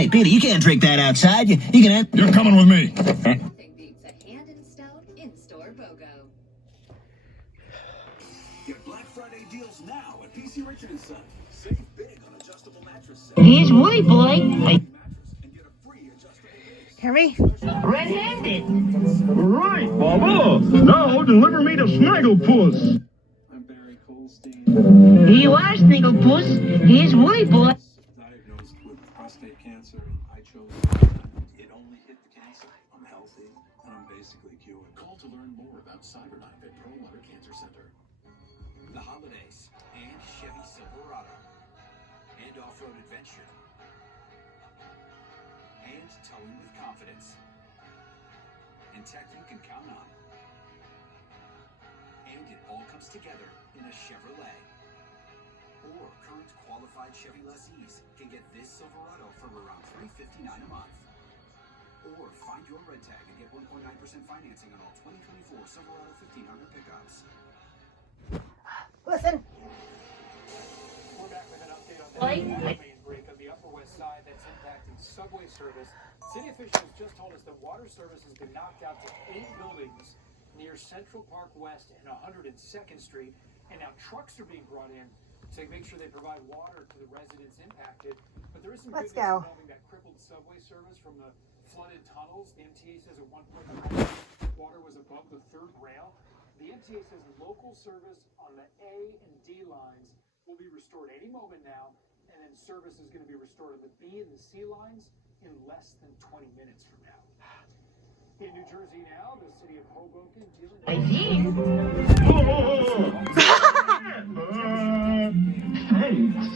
Hey, Peter, you can't drink that outside. You can have... You're coming with me. Nothing beats a hand and stout in-store BOGO. Get Black Friday deals now at PC Richard & Son. Save big on adjustable mattress sets. Here's Woody Boy. And get a free adjustable base. Hear me? Red-handed. Right, Baba. Now deliver me to Snagglepuss. I'm Barry Colstein. Here you are, Snigglepuss. Here's Woody Boy. Diagnosed with prostate cancer. I chose it only hit the cancer. I'm healthy and I'm basically cured. Call to learn more about Cyberknife at Perlmutter Cancer Center. The holidays and Chevy Silverado and off-road adventure and towing with confidence and tech you can count on, and it all comes together in a Chevrolet. Or current qualified Chevy lessees can get this Silverado for around $359 a month. Or find your red tag and get 1.9% financing on all 2024 Silverado 1500 pickups. Listen. We're back with an update on the main break on the Upper West Side that's impacting subway service. City officials just told us that water service has been knocked out to 8 buildings near Central Park West and 102nd Street, and now trucks are being brought in to make sure they provide water to the residents impacted. But there is some good news involving that crippled subway service from the flooded tunnels. The MTA says at one point the water was above the third rail. The MTA says local service on the A and D lines will be restored any moment now, and then service is going to be restored on the B and the C lines in less than 20 minutes from now. In New Jersey now, the city of Hoboken dealing Thanks.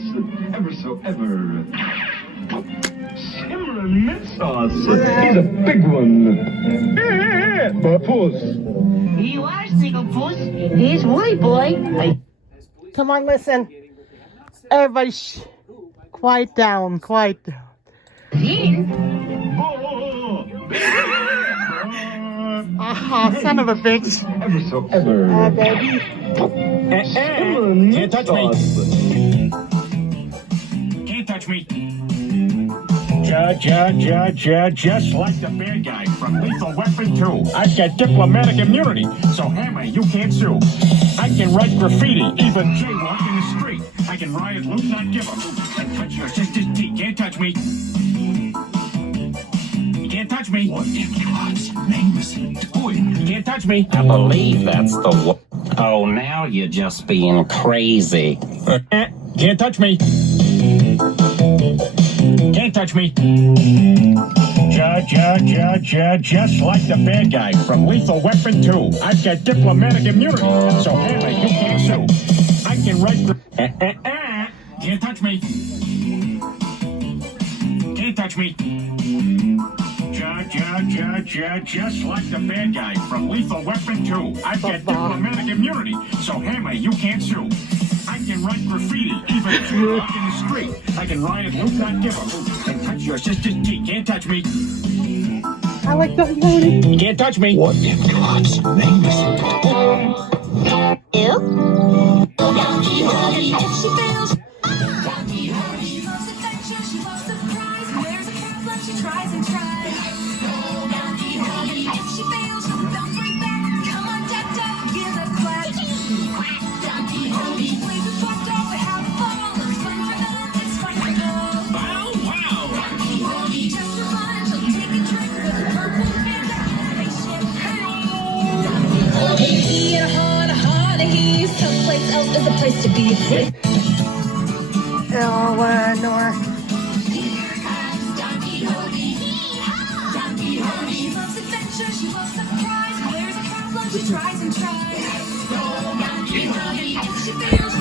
Ever so ever. Simmering mint sauce. He's a big one. Puss. Here you are, Snigglepuss. Here's Woody Boy. Come on, listen. Everybody, quiet down, quiet down. Son of a bitch. Ever so ever. Baby. Can't touch me. Can't touch me. Just like the bad guy from Lethal Weapon 2. I've got diplomatic immunity, so Hammer, you can't sue. I can write graffiti, even jaywalk in the street. I can riot, loot, not give a hoot. And touch your sister's teeth. Can't touch me. You can't touch me. What in God's name is it doing? You can't touch me. I believe that's the one. Oh, now you're just being crazy. Can't touch me. Can't touch me. Just like the bad guy from Lethal Weapon 2. I've got diplomatic immunity, so Hammer, you can't sue. I can write. Can't touch me. Can't touch me. Just like the bad guy from Lethal Weapon 2. I've got diplomatic immunity, so Hammer, you can't sue. I can write graffiti, even jaywalk in the street. I can riot, loot, not give a hoot. And touch your sister's teeth. Can't touch me. I like the Hodie. You can't touch me. What in God's name is it doing? Someplace else is a place to be. Eleanor. Here comes Donkey Hodie. Donkey Hodie. She loves adventure, she loves surprise. Where's a problem? She tries and tries. Donkey Hodie. If she fails,